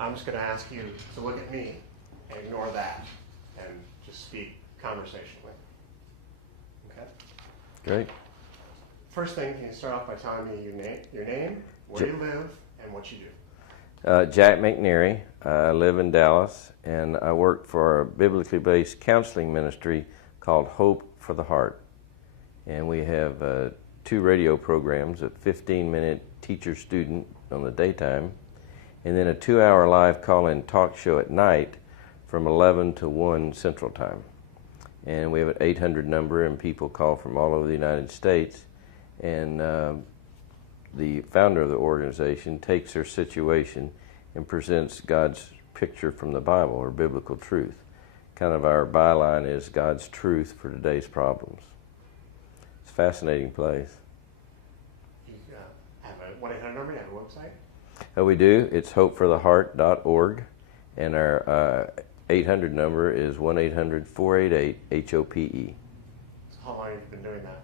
I'm just going to ask you to look at me and ignore that and just speak conversationally. Okay? Great. First thing, can you start off by telling me your name, where you live, and what you do? Jack McNairy. I live in Dallas, and I work for a biblically based counseling ministry called Hope for the Heart. And we have 2 radio programs, a 15-minute teacher-student on the daytime, and then a 2-hour live call-in talk show at night from 11 to 1 Central Time. And we have an 800 number, and people call from all over the United States. And the founder of the organization takes their situation and presents God's picture from the Bible, or biblical truth. Kind of our byline is God's truth for today's problems. It's a fascinating place. You have a 1-800 number, you have a website? We do. It's hopefortheheart.org, and our 800 number is 1-800-488-HOPE. So how long have you been doing that?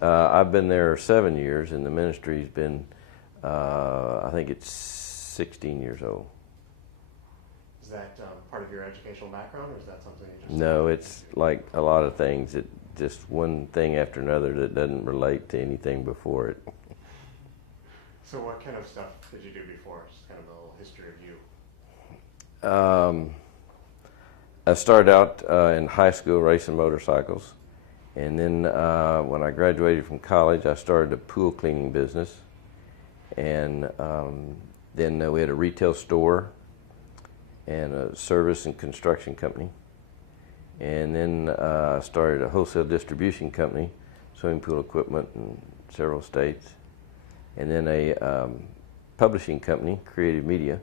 I've been there 7 years, and the ministry's been, I think it's 16 years old. Is that part of your educational background, or is that something you just... No, it's like a lot of things. It just one thing after another that doesn't relate to anything before it. So what kind of stuff did you do before? Just kind of a little history of you. I started out in high school racing motorcycles. And then when I graduated from college, I started a pool cleaning business. And then we had a retail store and a service and construction company. And then I started a wholesale distribution company, swimming pool equipment in several states. And then a publishing company, Creative Media.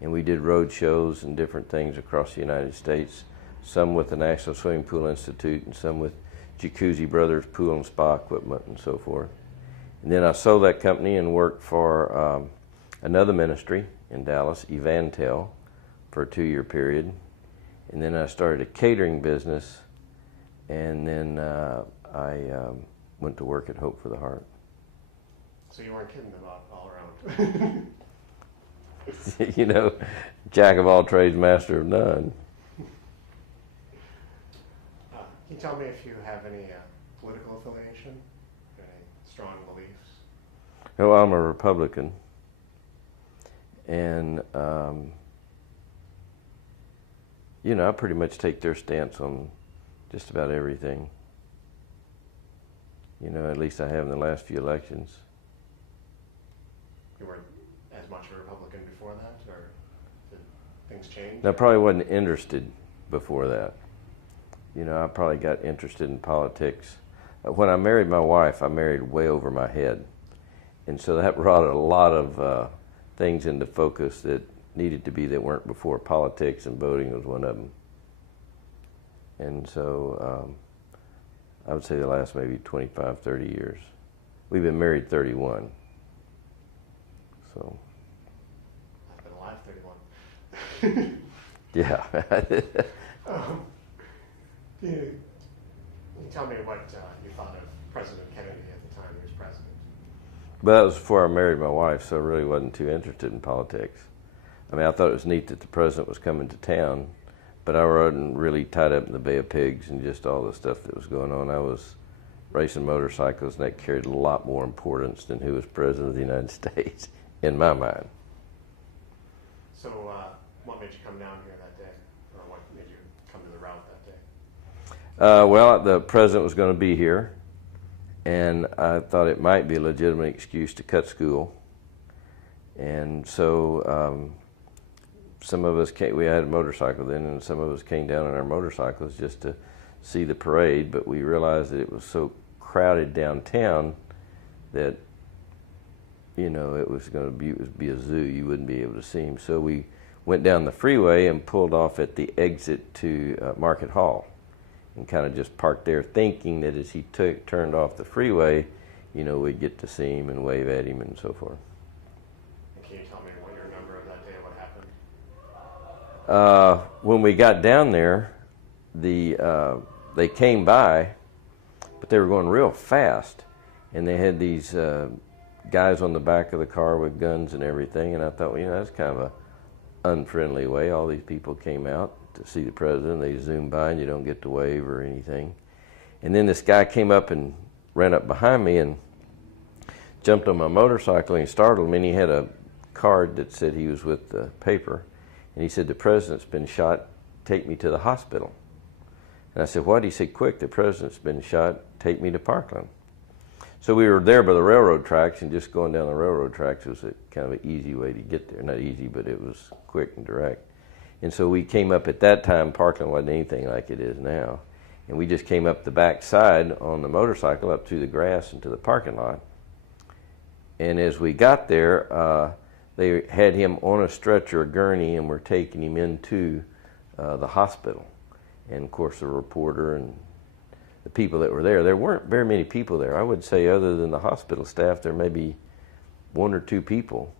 And we did road shows and different things across the United States, some with the National Swimming Pool Institute and some with Jacuzzi Brothers Pool and Spa Equipment and so forth. And then I sold that company and worked for another ministry in Dallas, Evantel, for a 2-year period. And then I started a catering business, and then I went to work at Hope for the Heart. So you weren't kidding about all around. You know, jack of all trades, master of none. Can you tell me if you have any political affiliation, any strong beliefs? Oh, I'm a Republican, and you know, I pretty much take their stance on just about everything. You know, at least I have in the last few elections. You weren't as much a Republican before that, or did things change? I probably wasn't interested before that. You know, I probably got interested in politics. When I married my wife, I married way over my head. And so that brought a lot of things into focus that needed to be that weren't before. Politics and voting was one of them. And so I would say the last maybe 25, 30 years. We've been married 31. So. I've been alive 31. Yeah. Can you tell me what you thought of President Kennedy at the time he was president? But that was before I married my wife, so I really wasn't too interested in politics. I mean, I thought it was neat that the president was coming to town, but I wasn't really tied up in the Bay of Pigs and just all the stuff that was going on. I was racing motorcycles, and that carried a lot more importance than who was president of the United States, in my mind. So what made you come down here that day? Or what made you come to the route that day? Well, the president was going to be here, and I thought it might be a legitimate excuse to cut school. And so some of us came, we had a motorcycle then, and some of us came down on our motorcycles just to see the parade, but we realized that it was so crowded downtown that, you know, it was going to be a zoo. You wouldn't be able to see him. So we went down the freeway and pulled off at the exit to Market Hall and kind of just parked there, thinking that as he turned off the freeway, you know, we'd get to see him and wave at him and so forth. And can you tell me what you remember of that day, what happened? When we got down there, they came by, but they were going real fast, and they had these guys on the back of the car with guns and everything, and I thought, well, you know, that's kind of a unfriendly way. All these people came out to see the president. They zoomed by and you don't get to wave or anything. And then this guy came up and ran up behind me and jumped on my motorcycle, and he startled me, and he had a card that said he was with the paper, and he said, "The president's been shot, take me to the hospital." And I said, "What?" He said, "Quick, the president's been shot, take me to Parkland." So we were there by the railroad tracks, and just going down the railroad tracks was a kind of an easy way to get there. Not easy, but it was quick and direct. And so we came up at that time. Parkland wasn't anything like it is now. And we just came up the back side on the motorcycle up through the grass into the parking lot. And as we got there, they had him on a stretcher, a gurney, and were taking him into the hospital. And of course the reporter and the people that were there weren't very many people there. I would say other than the hospital staff, there may be 1 or 2 people.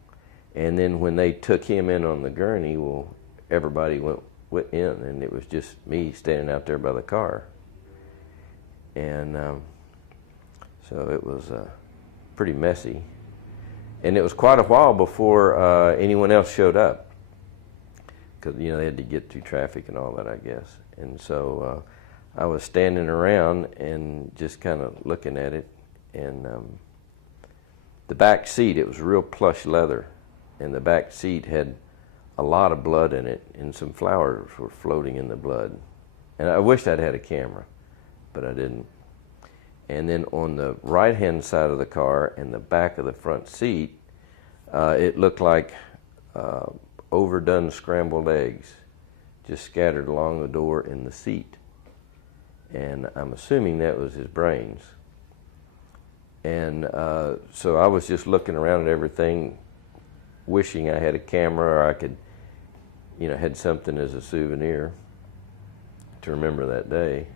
And then when they took him in on the gurney, well, everybody went in, and it was just me standing out there by the car. And so it was pretty messy. And it was quite a while before anyone else showed up, because they had to get through traffic and all that, I guess. And so I was standing around and just kind of looking at it. And the back seat, it was real plush leather, and the back seat had a lot of blood in it, and some flowers were floating in the blood. And I wished I'd had a camera, but I didn't. And then on the right-hand side of the car and the back of the front seat, it looked like overdone scrambled eggs just scattered along the door in the seat. And I'm assuming that was his brains. And so I was just looking around at everything, wishing I had a camera or I could, had something as a souvenir to remember that day.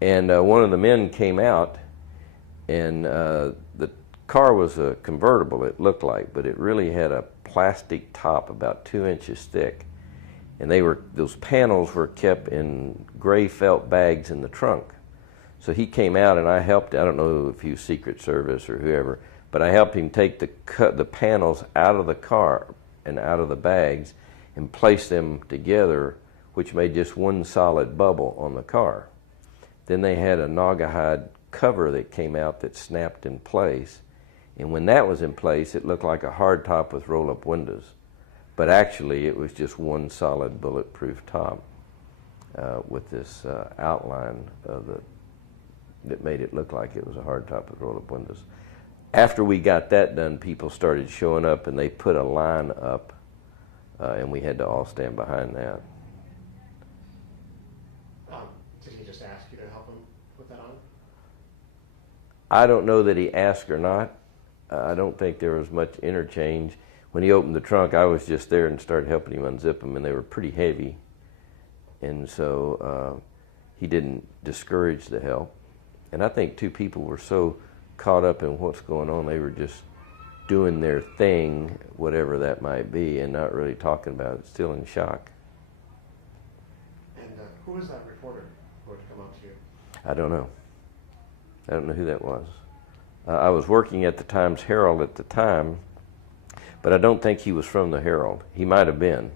And one of the men came out, and the car was a convertible, it looked like, but it really had a plastic top about 2 inches thick. And those panels were kept in gray felt bags in the trunk. So he came out, and I helped. I don't know if he was Secret Service or whoever, but I helped him take the panels out of the car and out of the bags and place them together, which made just one solid bubble on the car. Then they had a naugahyde cover that came out that snapped in place. And when that was in place, it looked like a hard top with roll-up windows. But actually, it was just one solid bulletproof top with this outline that made it look like it was a hard top with roll-up windows. After we got that done, people started showing up, and they put a line up, and we had to all stand behind that. Did he just ask you to help him put that on? I don't know that he asked or not. I don't think there was much interchange. When he opened the trunk, I was just there and started helping him unzip them, and they were pretty heavy. And so he didn't discourage the help. And I think 2 people were so caught up in what's going on, they were just doing their thing, whatever that might be, and not really talking about it, still in shock. And who was that reporter who had to come up to you? I don't know. I don't know who that was. I was working at the Times-Herald at the time, but I don't think he was from the Herald. He might have been.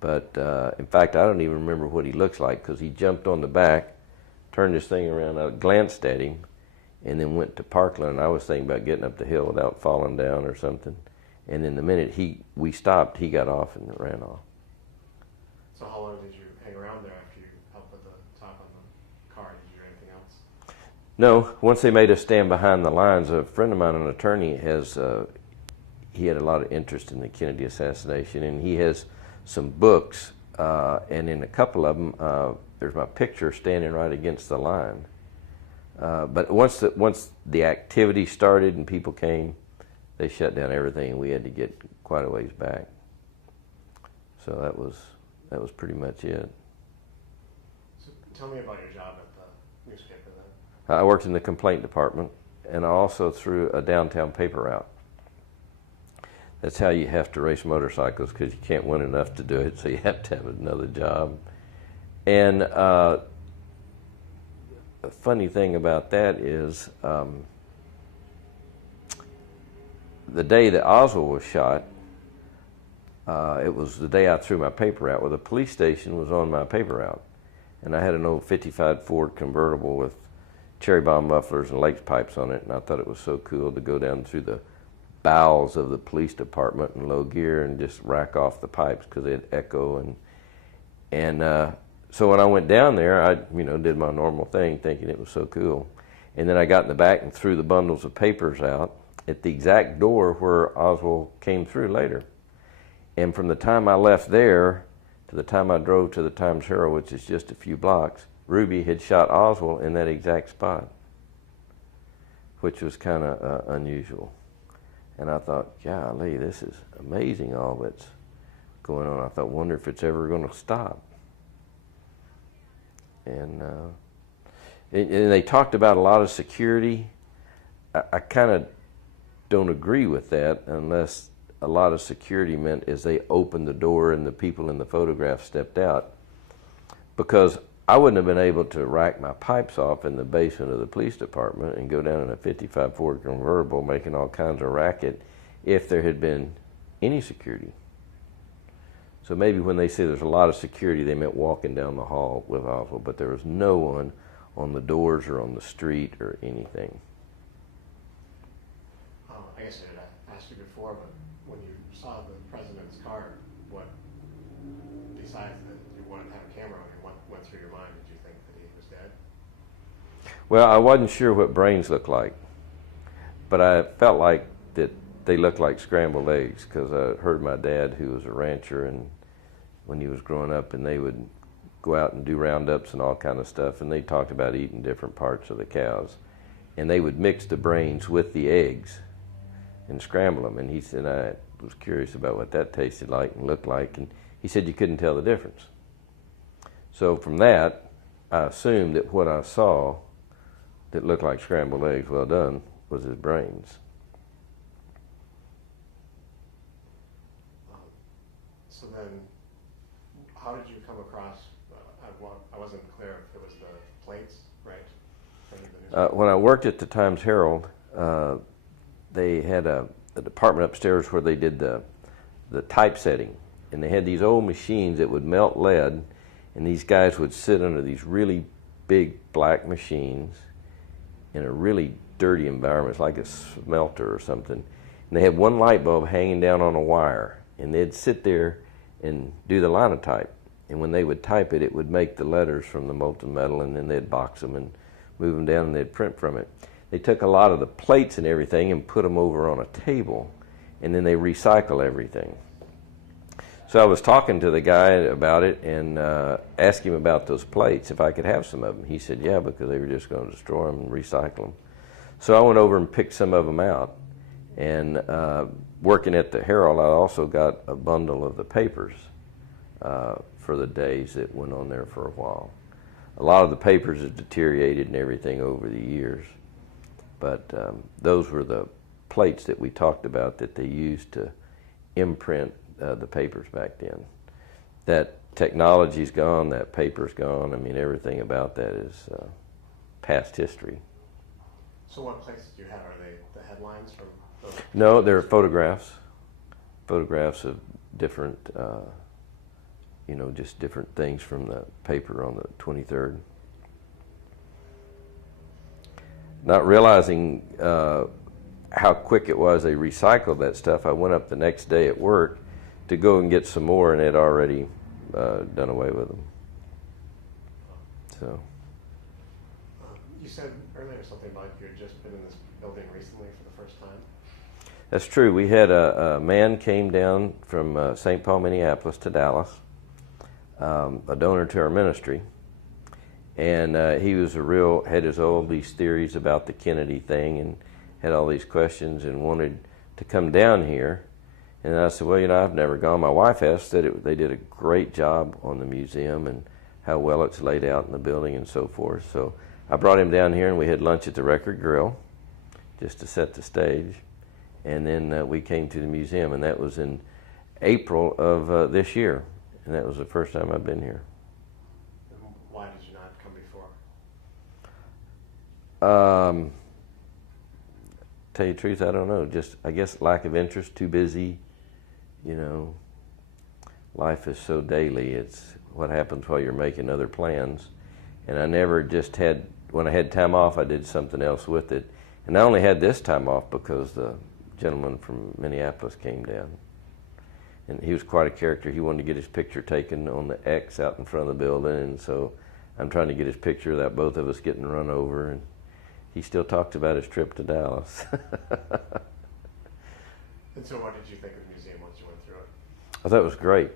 But in fact, I don't even remember what he looks like, because he jumped on the back, turned his thing around, I glanced at him, and then went to Parkland. I was thinking about getting up the hill without falling down or something. And then the minute we stopped, he got off and ran off. So how long did you hang around there after you helped put the top on the car? Did you do anything else? No. Once they made us stand behind the lines, a friend of mine, an attorney, he had a lot of interest in the Kennedy assassination, and he has some books, and in a couple of them, there's my picture standing right against the line. But once the activity started and people came, they shut down everything, and we had to get quite a ways back. So that was pretty much it. So tell me about your job at the newspaper then. I worked in the complaint department, and I also threw a downtown paper route. That's how you have to race motorcycles, because you can't win enough to do it, so you have to have another job. And the funny thing about that is the day that Oswald was shot, it was the day I threw my paper out. Well, the police station was on my paper route, and I had an old 55 Ford convertible with cherry bomb mufflers and Lakes pipes on it, and I thought it was so cool to go down through the bowels of the police department in low gear and just rack off the pipes because they'd echo. And so when I went down there, I did my normal thing thinking it was so cool. And then I got in the back and threw the bundles of papers out at the exact door where Oswald came through later. And from the time I left there to the time I drove to the Times Herald, which is just a few blocks, Ruby had shot Oswald in that exact spot, which was kind of unusual. And I thought, golly, this is amazing, all that's going on. I thought, wonder if it's ever going to stop. And they talked about a lot of security. I kind of don't agree with that unless a lot of security meant as they opened the door and the people in the photograph stepped out. Because I wouldn't have been able to rack my pipes off in the basement of the police department and go down in a 55 Ford convertible making all kinds of racket if there had been any security. So maybe when they say there's a lot of security, they meant walking down the hall with Oswald, but there was no one on the doors or on the street or anything. I guess I had asked you before, but when you saw the president's car, what, besides that you wanted to have a camera on him, what went through your mind? Did you think that he was dead? Well, I wasn't sure what brains looked like, but I felt like that they looked like scrambled eggs because I heard my dad, who was a rancher, and when he was growing up, and they would go out and do roundups and all kind of stuff, and they talked about eating different parts of the cows, and they would mix the brains with the eggs and scramble them. And he said, I was curious about what that tasted like and looked like, and he said you couldn't tell the difference. So from that, I assumed that what I saw that looked like scrambled eggs, well done, was his brains. So then, how did you come across, I wasn't clear if it was the plates, right? When I worked at the Times Herald, they had a department upstairs where they did the typesetting, and they had these old machines that would melt lead, and these guys would sit under these really big black machines in a really dirty environment, like a smelter or something. And they had one light bulb hanging down on a wire, and they'd sit there and do the linotype. And when they would type it, it would make the letters from the molten metal, and then they'd box them and move them down, and they'd print from it. They took a lot of the plates and everything and put them over on a table, and then they recycle everything. So I was talking to the guy about it and asked him about those plates, if I could have some of them. He said, yeah, because they were just going to destroy them and recycle them. So I went over and picked some of them out. And working at the Herald, I also got a bundle of the papers for the days that went on there for a while. A lot of the papers have deteriorated and everything over the years. But those were the plates that we talked about that they used to imprint the papers back then. That technology's gone, that paper's gone. I mean, everything about that is past history. So what plates did you have? Are they the headlines from those? No, they're photographs. Photographs of different, just different things from the paper on the 23rd. Not realizing how quick it was they recycled that stuff, I went up the next day at work to go and get some more, and they'd already done away with them. So. You said earlier something about you had just been in this building recently for the first time. That's true. We had a man came down from St. Paul, Minneapolis to Dallas, a donor to our ministry. And he was had all these theories about the Kennedy thing and had all these questions and wanted to come down here. And I said, well, I've never gone. My wife has, said they did a great job on the museum and how well it's laid out in the building and so forth. So I brought him down here and we had lunch at the Record Grill just to set the stage. And then we came to the museum, and that was in April of this year. And that was the first time I've been here. Why did you not come before? Tell you the truth, I don't know. Just, I guess, lack of interest, too busy, life is so daily. It's what happens while you're making other plans. And I never just had, when I had time off, I did something else with it. And I only had this time off because the gentleman from Minneapolis came down. And he was quite a character. He wanted to get his picture taken on the X out in front of the building. And so I'm trying to get his picture without both of us getting run over. And he still talks about his trip to Dallas. And so what did you think of the museum once you went through it? I thought it was great.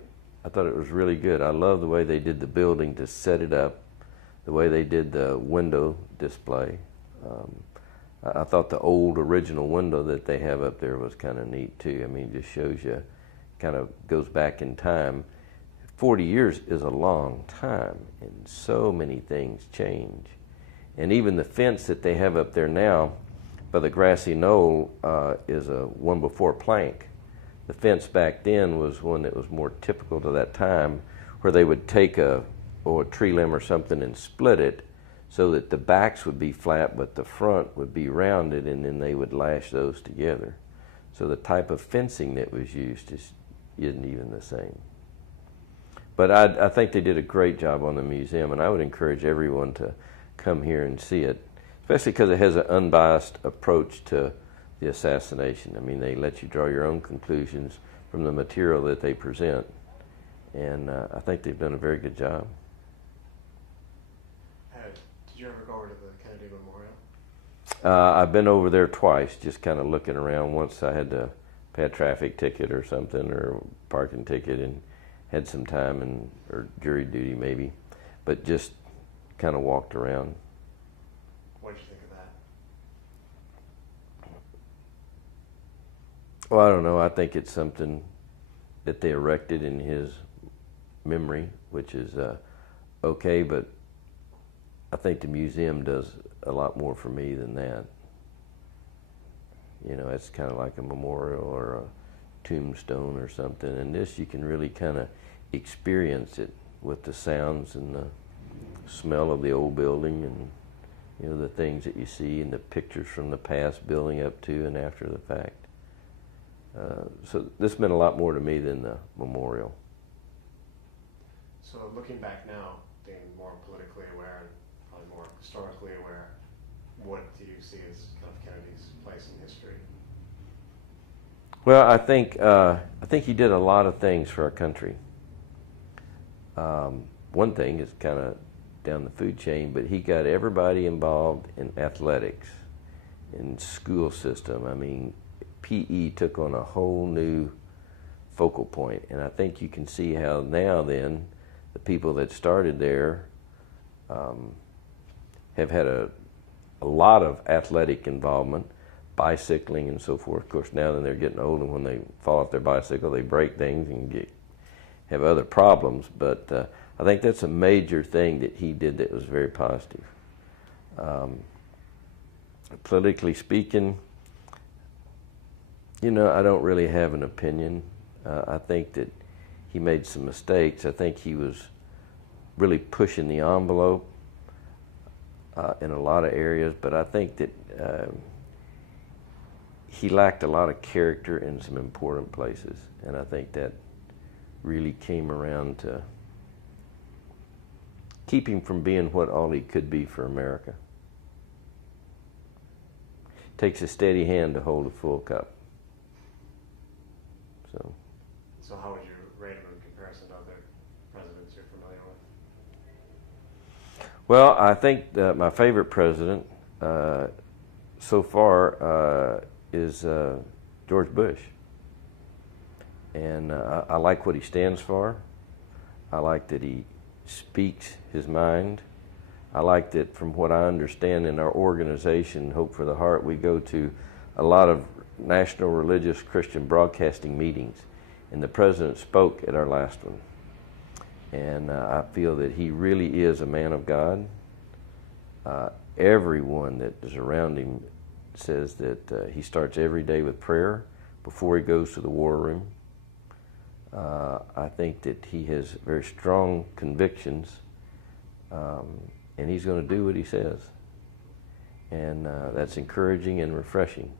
I thought it was really good. I love the way they did the building to set it up, the way they did the window display. I thought the old original window that they have up there was kind of neat too. I mean, it just shows you, kind of goes back in time. 40 years is a long time, and so many things change. And even the fence that they have up there now by the grassy knoll is a one before plank. The fence back then was one that was more typical to that time, where they would take a tree limb or something and split it so that the backs would be flat but the front would be rounded, and then they would lash those together. So the type of fencing that was used isn't even the same. But I think they did a great job on the museum, and I would encourage everyone to come here and see it, especially because it has an unbiased approach to the assassination. I mean, they let you draw your own conclusions from the material that they present, and I think they've done a very good job. Did you ever go over to the Kennedy Memorial? I've been over there twice, just kind of looking around. Once I had to pay a traffic ticket or something, or parking ticket, and had some time, or jury duty maybe, but just kind of walked around. What did you think of that? Well, I don't know. I think it's something that they erected in his memory, which is okay, but I think the museum does a lot more for me than that. You know, it's kind of like a memorial or a tombstone or something, and this you can really kind of experience it with the sounds and the smell of the old building, and you know, the things that you see and the pictures from the past building up to and after the fact. So this meant a lot more to me than the memorial. So looking back now, being more politically aware and probably more historically aware, what do you see as kind of Kennedy's place in history? Well, I think he did a lot of things for our country. One thing is kind of down the food chain, but he got everybody involved in athletics, in school system. I mean, PE took on a whole new focal point, and I think you can see how now then the people that started there have had a lot of athletic involvement, bicycling and so forth. Of course, now that they're getting old, and when they fall off their bicycle, they break things and have other problems. But I think that's a major thing that he did that was very positive. Politically speaking, you know, I don't really have an opinion. I think that he made some mistakes. I think he was really pushing the envelope in a lot of areas, but I think that he lacked a lot of character in some important places, and I think that really came around to keep him from being what all he could be for America. Takes a steady hand to hold a full cup. So how would you rate him in comparison to other presidents you're familiar with? Well, I think that my favorite president so far is George Bush. And I like what he stands for. I like that he speaks his mind. I like that, from what I understand in our organization, Hope for the Heart, we go to a lot of national religious Christian broadcasting meetings, and the president spoke at our last one. And I feel that he really is a man of God. Everyone that is around him says that he starts every day with prayer before he goes to the war room. I think that he has very strong convictions, and he's going to do what he says. And that's encouraging and refreshing.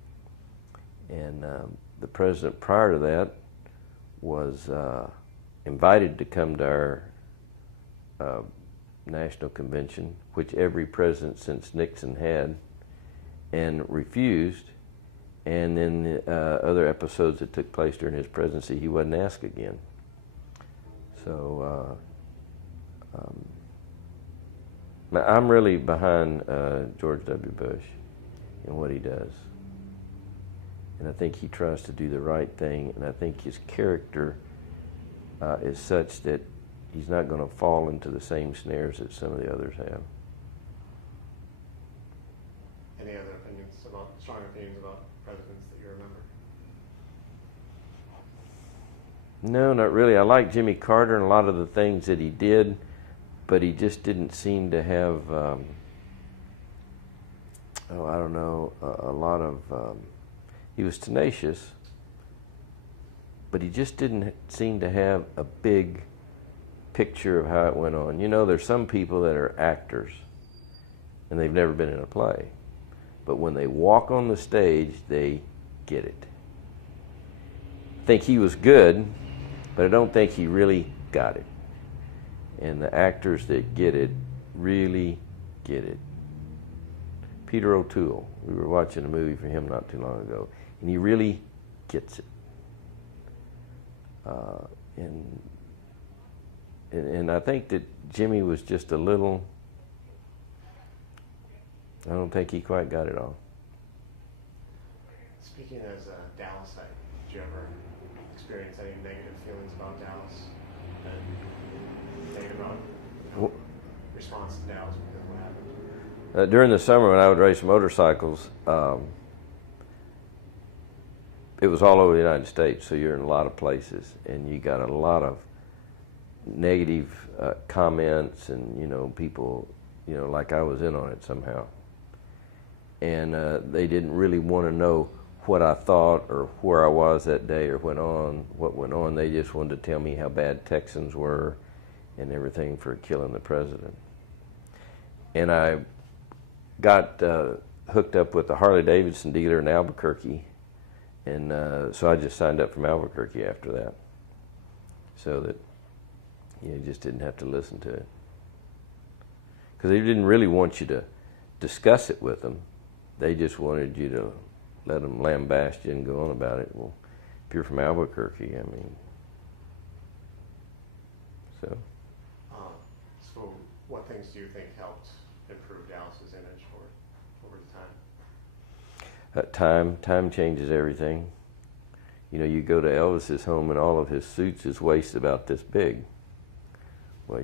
And the president prior to that was invited to come to our national convention, which every president since Nixon had, and refused. And then other episodes that took place during his presidency, he wasn't asked again. So I'm really behind George W. Bush in what he does. And I think he tries to do the right thing, and I think his character is such that he's not going to fall into the same snares that some of the others have. Any other opinions about, strong opinions about presidents that you remember? No, not really. I like Jimmy Carter and a lot of the things that he did, but he just didn't seem to have, a lot of, he was tenacious, but he just didn't seem to have a big picture of how it went on. You know, there's some people that are actors, and they've never been in a play. But when they walk on the stage, they get it. I think he was good, but I don't think he really got it. And the actors that get it really get it. Peter O'Toole, we were watching a movie for him not too long ago, and he really gets it. And I think that Jimmy was just a little, I don't think he quite got it all. Speaking as a Dallasite, did you ever experience any negative feelings about Dallas? And negative about response to Dallas because of what happened? During the summer when I would race motorcycles, it was all over the United States, so you're in a lot of places, and you got a lot of negative comments, and people, like I was in on it somehow, and they didn't really want to know what I thought or where I was that day or what went on. They just wanted to tell me how bad Texans were and everything for killing the president. And I got hooked up with a Harley-Davidson dealer in Albuquerque, and so I just signed up from Albuquerque after that, so that you just didn't have to listen to it. Because they didn't really want you to discuss it with them. They just wanted you to let them lambaste you and go on about it. Well, if you're from Albuquerque, I mean, so. So what things do you think helped improve Dallas's image over the time? Time changes everything. You go to Elvis's home and all of his suits, his waist about this big. Well,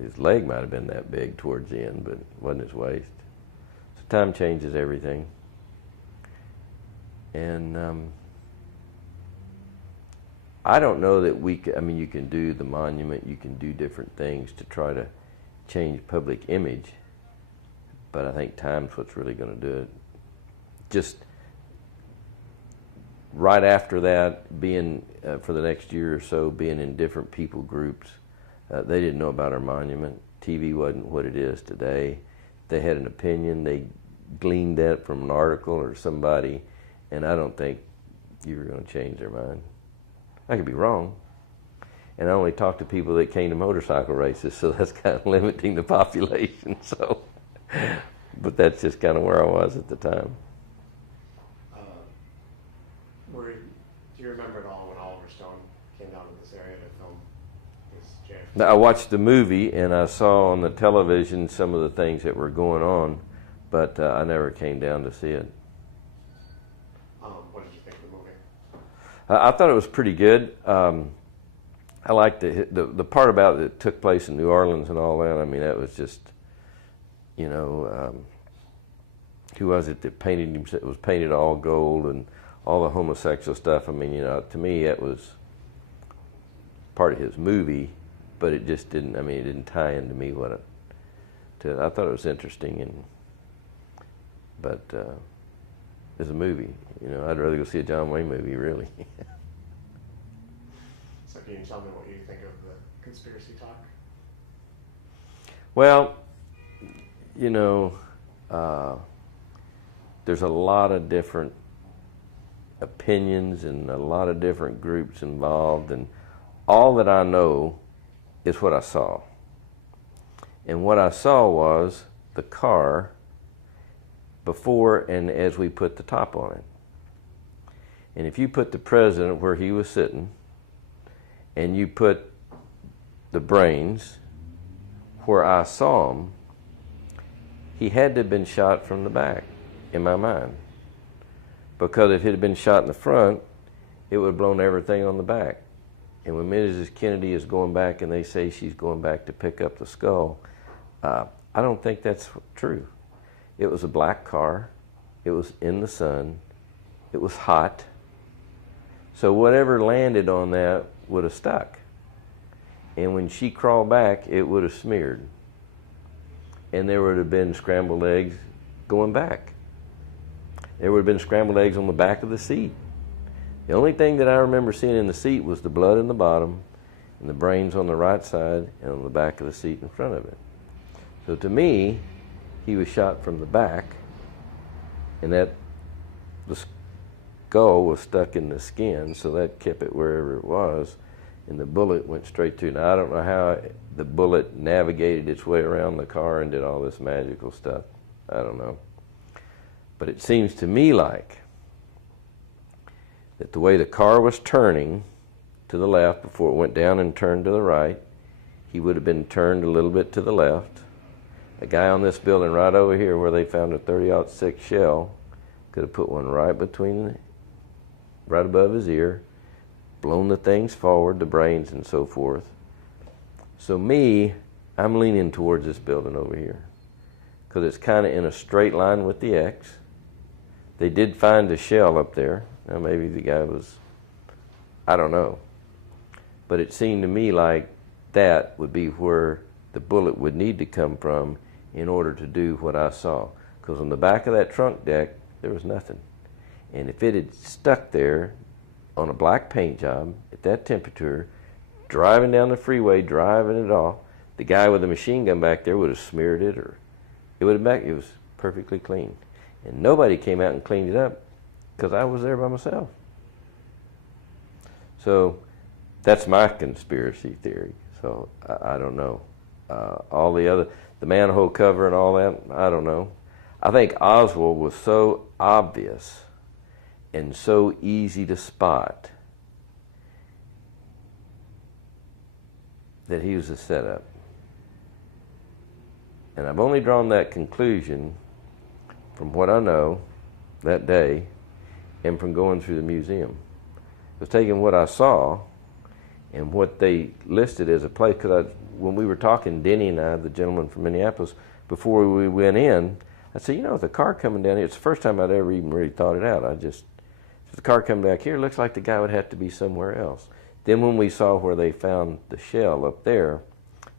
his leg might have been that big towards the end, but it wasn't his waist. So time changes everything. And I don't know that you can do the monument, you can do different things to try to change public image, but I think time's what's really going to do it. Just right after that, being, for the next year or so, being in different people groups, they didn't know about our monument. TV wasn't what it is today. They had an opinion, they gleaned that from an article or somebody, and I don't think you were going to change their mind. I could be wrong. And I only talked to people that came to motorcycle races, so that's kind of limiting the population. So, but that's just kind of where I was at the time. Do you remember at all when Oliver Stone came down to this area to film his JFK? Now, I watched the movie, and I saw on the television some of the things that were going on, but I never came down to see it. What did you think of the movie? I thought it was pretty good. I liked the part about it that took place in New Orleans and all that. I mean, that was just, who was it that painted him? It was painted all gold and all the homosexual stuff. I mean, to me, it was part of his movie, but it just didn't. I mean, it didn't tie into me I thought it was interesting, but as a movie, I'd rather go see a John Wayne movie, really. So can you tell me what you think of the conspiracy talk? Well, there's a lot of different opinions and a lot of different groups involved, and all that I know is what I saw. And what I saw was the car before and as we put the top on it. And if you put the president where he was sitting, and you put the brains where I saw him, he had to have been shot from the back, in my mind. Because if it had been shot in the front, it would have blown everything on the back. And when Mrs. Kennedy is going back and they say she's going back to pick up the skull, I don't think that's true. It was a black car. It was in the sun. It was hot. So whatever landed on that would have stuck. And when she crawled back, it would have smeared. And there would have been scrambled eggs going back. There would have been scrambled eggs on the back of the seat. The only thing that I remember seeing in the seat was the blood in the bottom and the brains on the right side and on the back of the seat in front of it. So to me, he was shot from the back, and that the skull was stuck in the skin, so that kept it wherever it was, and the bullet went straight through. Now, I don't know how the bullet navigated its way around the car and did all this magical stuff. I don't know. But it seems to me like that the way the car was turning to the left before it went down and turned to the right, he would have been turned a little bit to the left. A guy on this building right over here where they found a .30-06 shell could have put one right above his ear, blown the things forward, the brains and so forth. So me, I'm leaning towards this building over here because it's kind of in a straight line with the X. They did find a shell up there. Now maybe the guy was, I don't know. But it seemed to me like that would be where the bullet would need to come from in order to do what I saw. Because on the back of that trunk deck, there was nothing. And if it had stuck there on a black paint job at that temperature, driving down the freeway, driving it off, the guy with the machine gun back there would have smeared it, or it was perfectly clean. And nobody came out and cleaned it up because I was there by myself. So that's my conspiracy theory. So I don't know. All the other, the manhole cover and all that, I don't know. I think Oswald was so obvious and so easy to spot that he was a setup. And I've only drawn that conclusion from what I know that day and from going through the museum. I was taking what I saw and what they listed as a place, because when we were talking, Denny and I, the gentleman from Minneapolis, before we went in, I said, you know, the car coming down here, it's the first time I'd ever even really thought it out. If the car coming back here, it looks like the guy would have to be somewhere else. Then when we saw where they found the shell up there,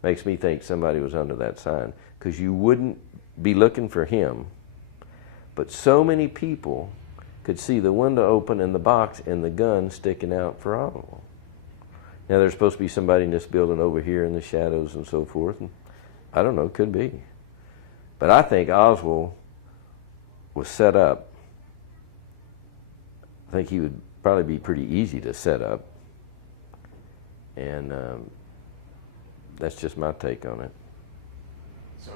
makes me think somebody was under that sign, because you wouldn't be looking for him. But so many people could see the window open and the box and the gun sticking out for Oswald. Now there's supposed to be somebody in this building over here in the shadows and so forth. And I don't know, could be. But I think Oswald was set up. I think he would probably be pretty easy to set up. And that's just my take on it. So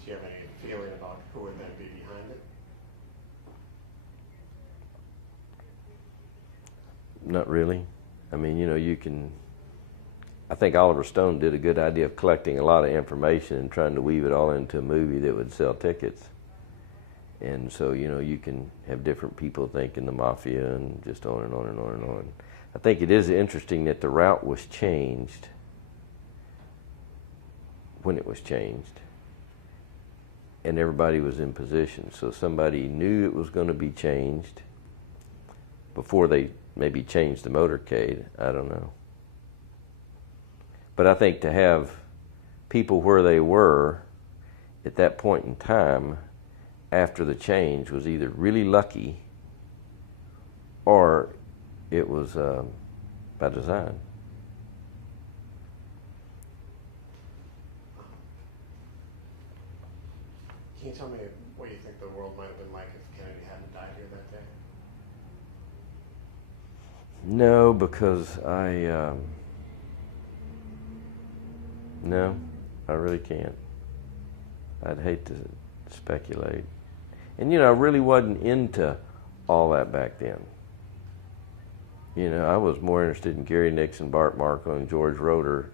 do you have any feeling about who would then be behind it? Not really. I mean, you know, I think Oliver Stone did a good idea of collecting a lot of information and trying to weave it all into a movie that would sell tickets. And so, you know, you can have different people thinking the mafia and just on and on and on and on. I think it is interesting that the route was changed when it was changed, and everybody was in position. So somebody knew it was going to be changed before they maybe changed the motorcade. I don't know. But I think to have people where they were at that point in time after the change was either really lucky or it was by design. Can you tell me what you think the world might have been like if Kennedy hadn't died here that day? No, because No, I really can't. I'd hate to speculate. And, you know, I really wasn't into all that back then. You know, I was more interested in Gary Nixon, Bart Markle, and George Roeder,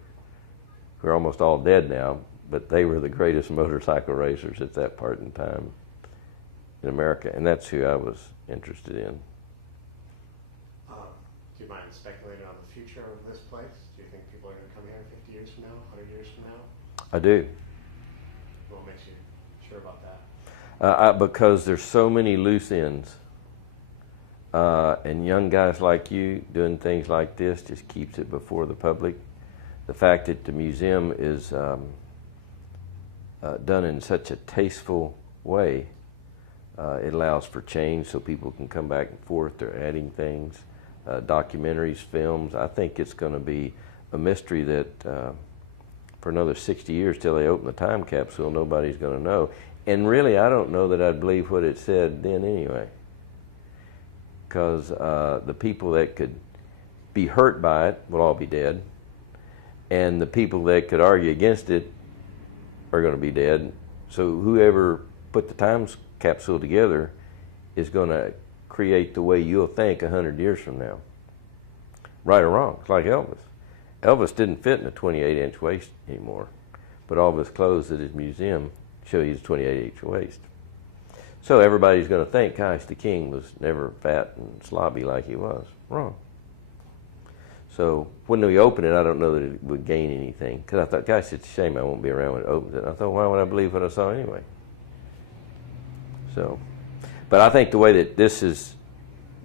who are almost all dead now, but they were the greatest motorcycle racers at that part in time in America, and that's who I was interested in. Do you mind speculating on the future of this place? Do you think people are going to come here 50 years from now, 100 years from now? I do. What makes you sure about that? Because there's so many loose ends. And young guys like you doing things like this just keeps it before the public. The fact that the museum is done in such a tasteful way, it allows for change so people can come back and forth. They're adding things, documentaries, films. I think it's going to be a mystery that for another 60 years till they open the time capsule, nobody's going to know. And really, I don't know that I'd believe what it said then anyway. Because the people that could be hurt by it will all be dead. And the people that could argue against it are going to be dead. So whoever put the time capsule together is going to create the way you'll think 100 years from now. Right or wrong. It's like Elvis. Elvis didn't fit in a 28-inch waist anymore. But all of his clothes at his museum show you his 28-inch waist. So everybody's going to think, gosh, the king was never fat and slobby like he was. Wrong. So when we open it, I don't know that it would gain anything. Because I thought, gosh, it's a shame I won't be around when it opens it. I thought, why would I believe what I saw anyway? So, but I think the way that this has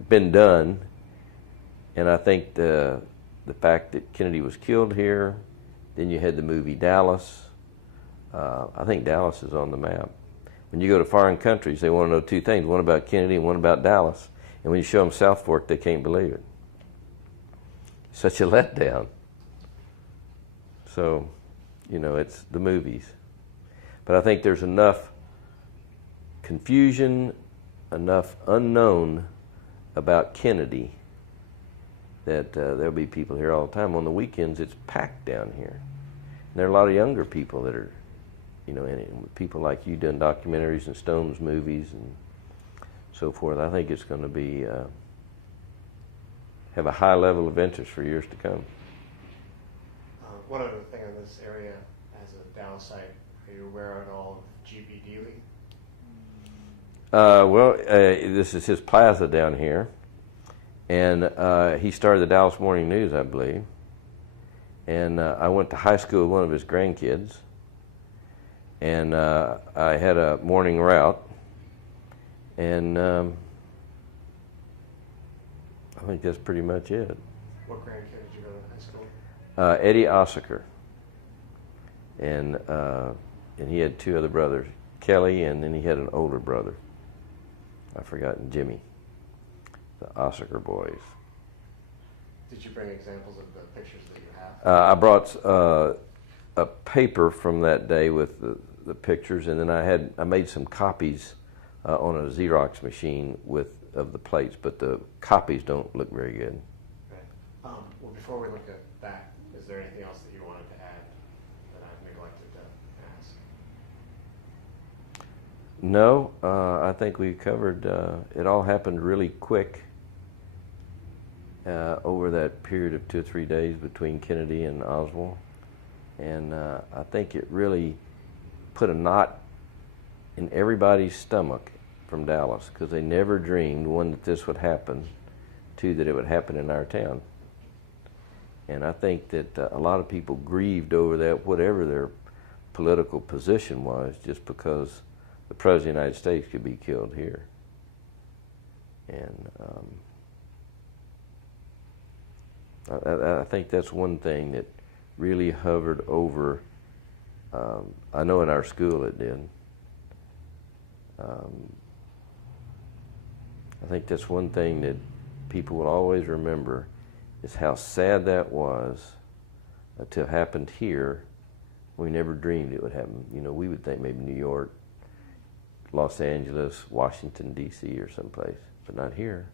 been done, and I think the fact that Kennedy was killed here, then you had the movie Dallas. I think Dallas is on the map. When you go to foreign countries, they want to know two things, one about Kennedy and one about Dallas. And when you show them South Fork, they can't believe it. Such a letdown. So, you know, it's the movies. But I think there's enough confusion, enough unknown about Kennedy that there'll be people here all the time. On the weekends, it's packed down here. And there are a lot of younger people that are, you know, and people like you doing documentaries and Stone's movies and so forth. I think it's going to be have a high level of interest for years to come. One other thing on this area as a Dallas site, are you aware at all of G.B. Dealey? This is his plaza down here, and he started the Dallas Morning News, I believe. And I went to high school with one of his grandkids. And I had a morning route, and I think that's pretty much it. What grandkid did you go to high school? Eddie Ossaker, and he had two other brothers, Kelly, and then he had an older brother. I've forgotten Jimmy. The Ossaker boys. Did you bring examples of the pictures that you have? I brought a paper from that day with the pictures, and then I made some copies on a Xerox machine of the plates, but the copies don't look very good. Okay. Well, before we look at that, is there anything else that you wanted to add that I've neglected to ask? No, I think we covered. It all happened really quick over that period of 2 or 3 days between Kennedy and Oswald. And I think it really put a knot in everybody's stomach from Dallas, because they never dreamed, one, that this would happen, two, that it would happen in our town. And I think that a lot of people grieved over that, whatever their political position was, just because the President of the United States could be killed here. And I think that's one thing that really hovered over. I know in our school it did. I think that's one thing that people will always remember, is how sad that was to have happened here. We never dreamed it would happen. You know, we would think maybe New York, Los Angeles, Washington, D.C. or someplace, but not here.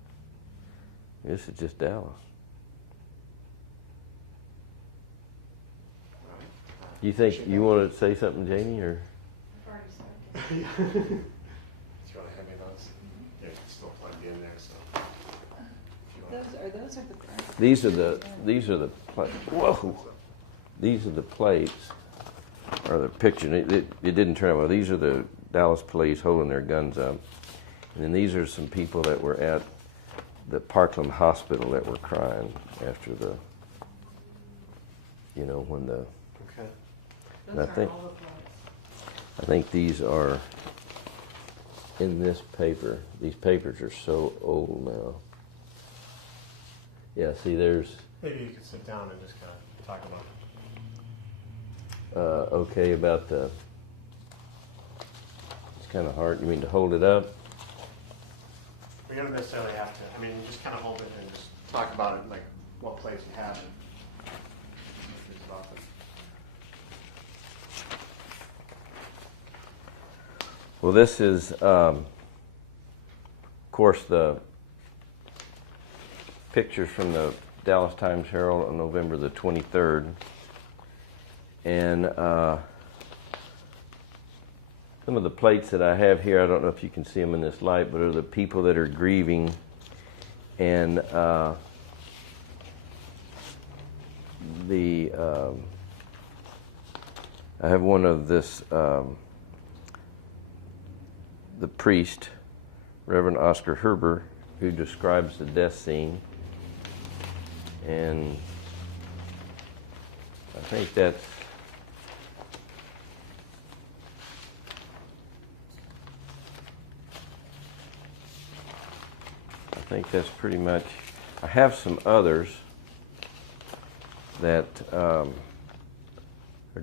This is just Dallas. You think you want to say something, Janie, or? I've already started. It's really heavy those. Yeah, it's still plugged in there, so. Those are the correct. These are the whoa. These are the plates, or the picture. It didn't turn out well. These are the Dallas police holding their guns up, and then these are some people that were at the Parkland Hospital that were crying after the, when the. Okay. And I think these are in this paper. These papers are so old now. Yeah, see, there's. Maybe you could sit down and just kind of talk about okay, about the. It's kind of hard. You mean to hold it up? We don't necessarily have to. I mean, you just kind of hold it and just talk about it, like what place you have it. About it. Well, this is, of course, the pictures from the Dallas Times-Herald on November the 23rd. And some of the plates that I have here, I don't know if you can see them in this light, but are the people that are grieving. And I have one of this, the priest, Reverend Oscar Herber, who describes the death scene. And I think that's pretty much. I have some others that are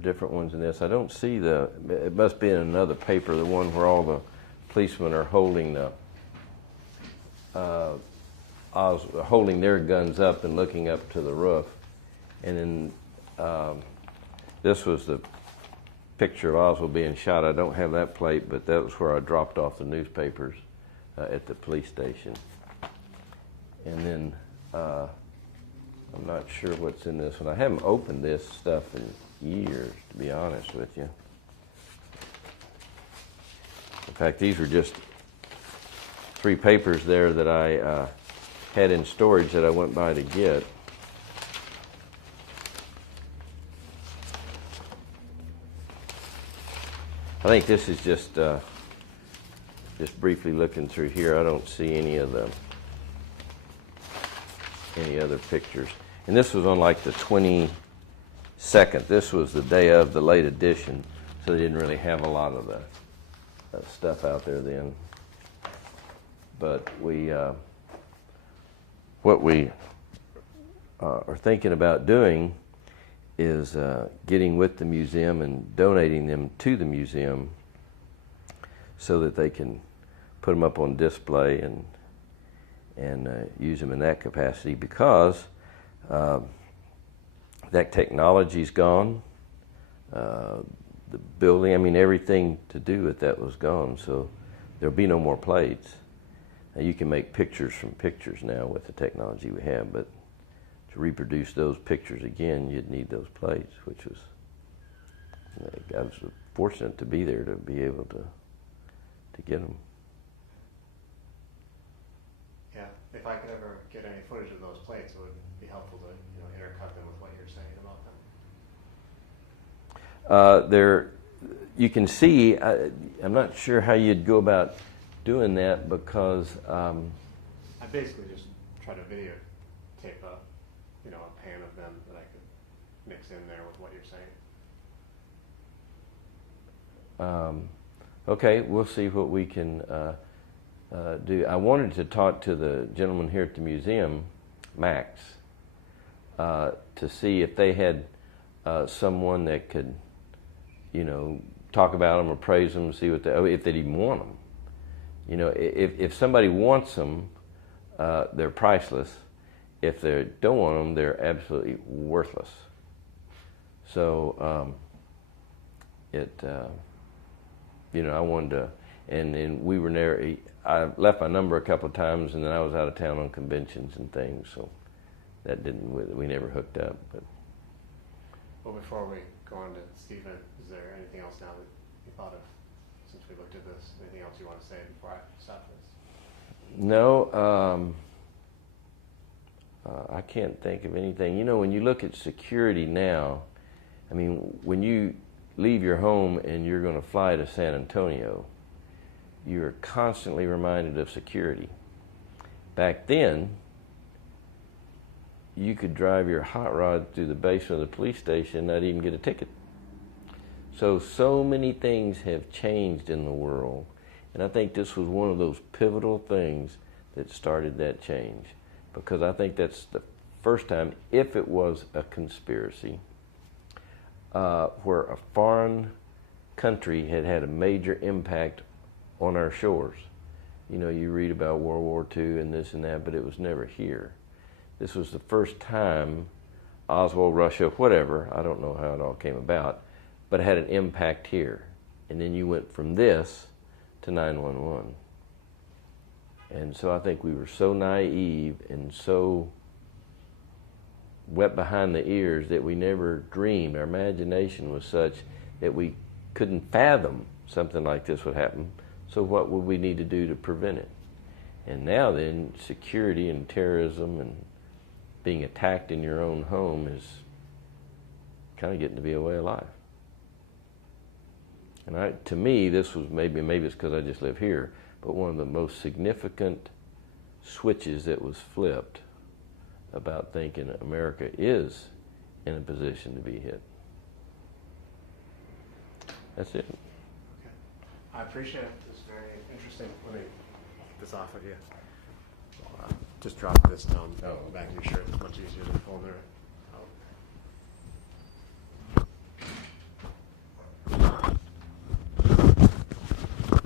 different ones in this. I don't see it must be in another paper, the one where all the policemen are holding holding their guns up and looking up to the roof. And then this was the picture of Oswald being shot. I don't have that plate, but that was where I dropped off the newspapers at the police station. And then I'm not sure what's in this one. I haven't opened this stuff in years, to be honest with you. In fact, these were just 3 papers there that I had in storage that I went by to get. I think this is just briefly looking through here. I don't see any other pictures. And this was on like the 22nd. This was the day of the late edition, so they didn't really have a lot of the stuff out there then. But what we are thinking about doing is getting with the museum and donating them to the museum so that they can put them up on display and use them in that capacity, because that technology's gone. The building, I mean, everything to do with that was gone, so there'll be no more plates. Now, you can make pictures from pictures now with the technology we have, but to reproduce those pictures again, you'd need those plates, which was, I was fortunate to be there to be able to get them. Yeah, if I could ever get any footage of those plates, it would be helpful to intercut them with what you're saying about them. You can see, I'm not sure how you'd go about doing that, because I basically just try to videotape a pan of them that I could mix in there with what you're saying. Okay, we'll see what we can do. I wanted to talk to the gentleman here at the museum, Max, to see if they had someone that could, talk about them or praise them, see if they'd even want them. If somebody wants them, they're priceless. If they don't want them, they're absolutely worthless. So I wanted to, and we were there. I left my number a couple of times, and then I was out of town on conventions and things, so we never hooked up. But well, before we go on to Stephen, is there anything else now that you thought of since we looked at this? Anything else you want to say before I stop this? No, I can't think of anything. You know, when you look at security now, I mean, when you leave your home and you're going to fly to San Antonio, you're constantly reminded of security. Back then, you could drive your hot rod through the basement of the police station and not even get a ticket. So many things have changed in the world, and I think this was one of those pivotal things that started that change, because I think that's the first time, if it was a conspiracy, where a foreign country had had a major impact on our shores. You know, you read about World War II and this and that, but it was never here. This was the first time Oswald, Russia, whatever, I don't know how it all came about, but it had an impact here. And then you went from this to 911. And so I think we were so naive and so wet behind the ears that we never dreamed. Our imagination was such that we couldn't fathom something like this would happen. So what would we need to do to prevent it? And now then, security and terrorism and being attacked in your own home is kind of getting to be a way of life. And to me, this was maybe it's because I just live here, but one of the most significant switches that was flipped about thinking America is in a position to be hit. That's it. Okay. I appreciate it. It's very interesting. Let me get this off of you. Just drop this down the back of your shirt. It's much easier to pull there.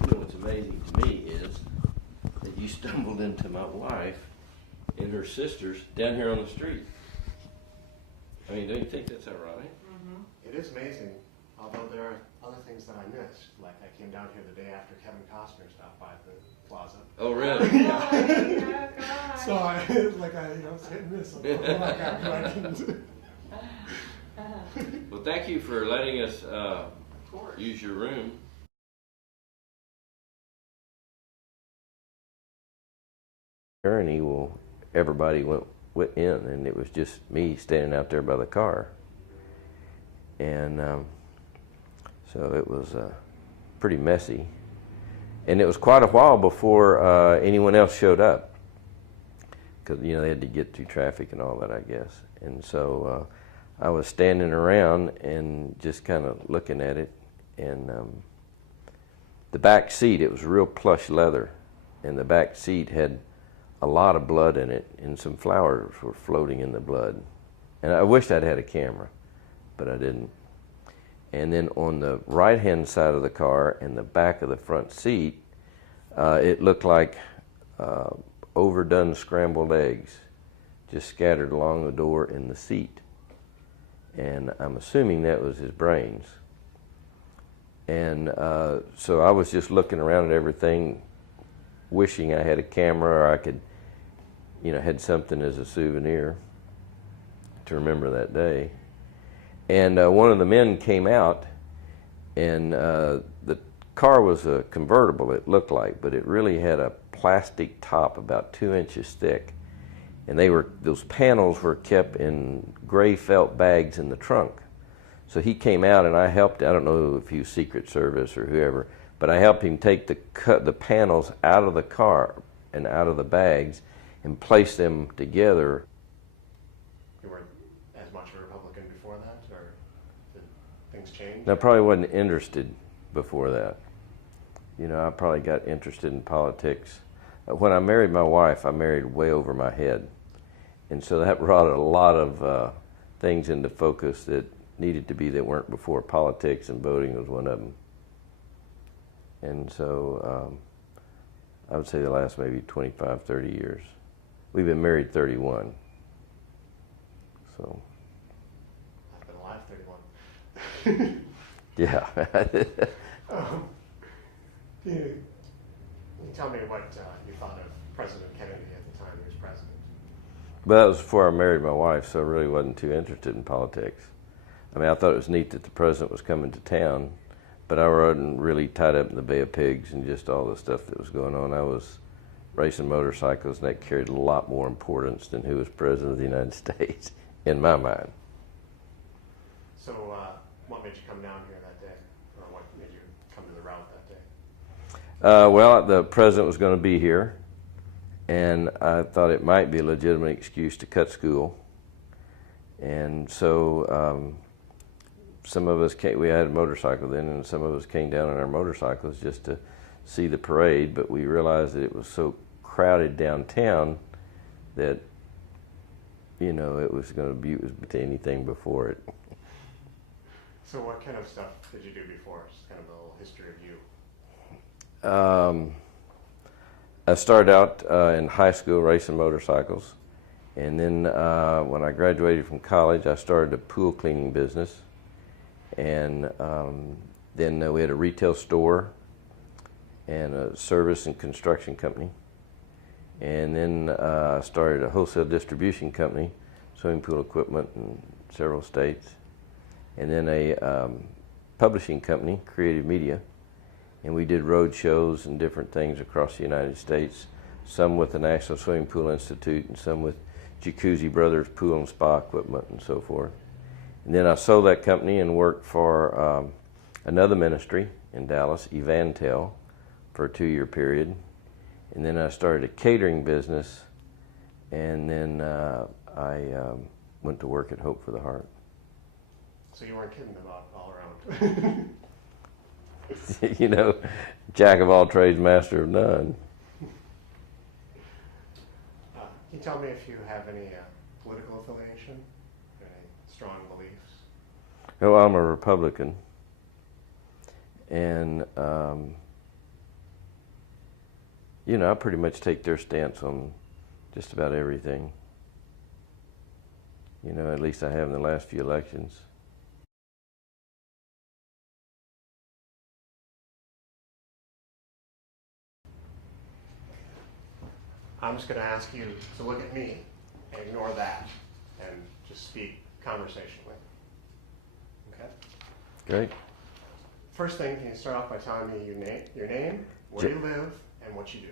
You know what's amazing to me is that you stumbled into my wife and her sisters down here on the street. I mean, don't you think that's ironic? Mm-hmm. It is amazing, although there are other things that I missed. Like I came down here the day after Kevin Costner stopped by the plaza. Oh, really? Yeah. So I was hit and miss. Like, oh my God, I didn't. Well, thank you for letting us use your room. Everybody went in, and it was just me standing out there by the car. And so it was pretty messy. And it was quite a while before anyone else showed up, because they had to get through traffic and all that, I guess. And so I was standing around and just kind of looking at it. And the back seat, it was real plush leather, and the back seat had a lot of blood in it, and some flowers were floating in the blood. And I wished I'd had a camera, but I didn't. And then on the right-hand side of the car and the back of the front seat, it looked like overdone scrambled eggs just scattered along the door in the seat. And I'm assuming that was his brains. And so I was just looking around at everything, wishing I had a camera or I could, had something as a souvenir to remember that day. And one of the men came out, and the car was a convertible, it looked like, but it really had a plastic top about 2 inches thick. And those panels were kept in gray felt bags in the trunk. So he came out, and I helped. I don't know if he was Secret Service or whoever, but I helped him take the panels out of the car and out of the bags and place them together. You weren't as much of a Republican before that, or did things change? I probably wasn't interested before that. I probably got interested in politics. When I married my wife, I married way over my head. And so that brought a lot of things into focus that needed to be that weren't before. Politics and voting was one of them. And so I would say the last maybe 25, 30 years. We've been married 31. So. I've been alive 31. Yeah. Can you tell me what you thought of President Kennedy at the time he was president? But that was before I married my wife, so I really wasn't too interested in politics. I mean, I thought it was neat that the president was coming to town, but I wasn't really tied up in the Bay of Pigs and just all the stuff that was going on. I was racing motorcycles, and that carried a lot more importance than who was president of the United States in my mind. So what made you come down here that day? Or what made you come to the route that day? Well, the president was going to be here, and I thought it might be a legitimate excuse to cut school. And so some of us came, we had a motorcycle then, and some of us came down on our motorcycles just to see the parade, but we realized that it was so crowded downtown that, you know, it was going to be anything before it. So what kind of stuff did you do before? Just kind of a little history of you. I started out in high school racing motorcycles, and then when I graduated from college, I started a pool cleaning business, and then we had a retail store and a service and construction company, and then I started a wholesale distribution company, swimming pool equipment in several states, and then a publishing company, Creative Media, and we did road shows and different things across the United States, some with the National Swimming Pool Institute and some with Jacuzzi Brothers Pool and Spa Equipment and so forth. And then I sold that company and worked for another ministry in Dallas, Evantel, for a 2-year period. And then I started a catering business, and then I went to work at Hope for the Heart. So you weren't kidding about all around. You know, jack of all trades, master of none. Can you tell me if you have any political affiliation, any strong beliefs? Oh, I'm a Republican, and you know, I pretty much take their stance on just about everything. You know, at least I have in the last few elections. I'm just going to ask you to look at me and ignore that and just speak conversationally. Okay? Great. First thing, can you start off by telling me your name, where you live, and what you do?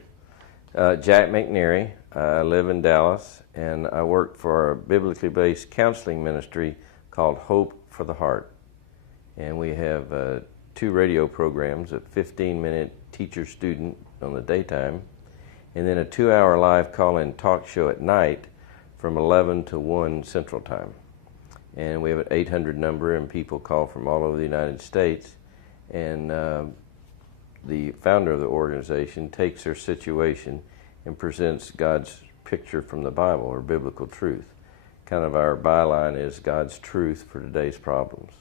Jack McNairy. I live in Dallas, and I work for a biblically based counseling ministry called Hope for the Heart. And we have 2 radio programs, a 15-minute teacher-student on the daytime, and then a 2-hour live call-in talk show at night from 11 to 1 Central Time. And we have an 800 number, and people call from all over the United States. And the founder of the organization takes their situation and presents God's picture from the Bible, or biblical truth. Kind of our byline is God's truth for today's problems.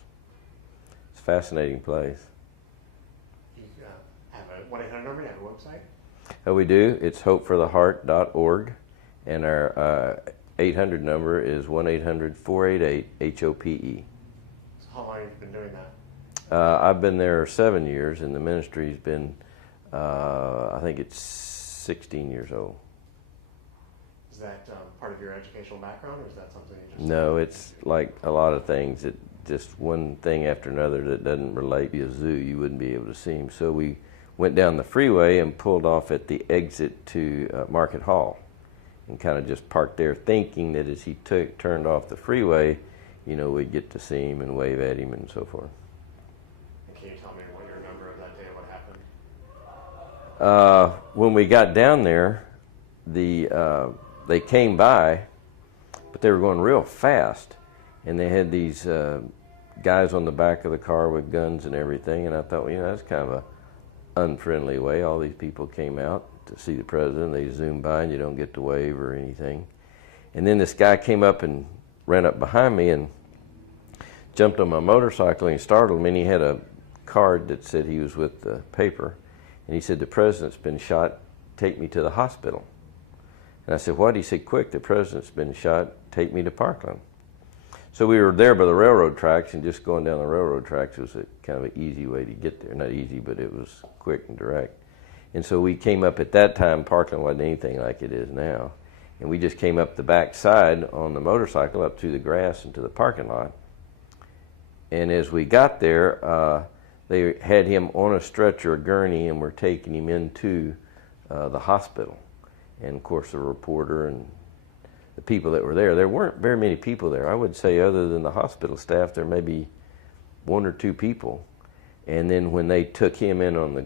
It's a fascinating place. You have a 1-800 number, you have a website? We do. It's hopefortheheart.org, and our 800 number is 1-800-488-HOPE. So how long have you been doing that? I've been there 7 years, and the ministry's been, I think it's 16 years old. Is that part of your educational background, or is that something you just... No, it's like a lot of things, that just one thing after another that doesn't relate. Be a zoo, you wouldn't be able to see them. So we went down the freeway and pulled off at the exit to Market Hall, and kind of just parked there, thinking that as he turned off the freeway, you know, we'd get to see him and wave at him and so forth. And can you tell me what you remember of that day, what happened? When we got down there, they came by, but they were going real fast, and they had these guys on the back of the car with guns and everything, and I thought, well, you know, that's kind of a unfriendly way. All these people came out to see the president. They zoomed by, and you don't get to wave or anything. And then this guy came up and ran up behind me and jumped on my motorcycle, and he startled me, and he had a card that said he was with the paper, and he said, "The president's been shot, take me to the hospital." And I said, "What?" He said, "Quick, the president's been shot, take me to Parkland." So we were there by the railroad tracks, and just going down the railroad tracks was a kind of an easy way to get there. Not easy, but it was quick and direct. And so we came up at that time. Parkland wasn't anything like it is now. And we just came up the back side on the motorcycle up through the grass into the parking lot. And as we got there, they had him on a stretcher, a gurney, and were taking him into the hospital. And of course, the reporter and the people that were there weren't very many people there. I would say, other than the hospital staff, there may be 1 or 2 people. And then when they took him in on the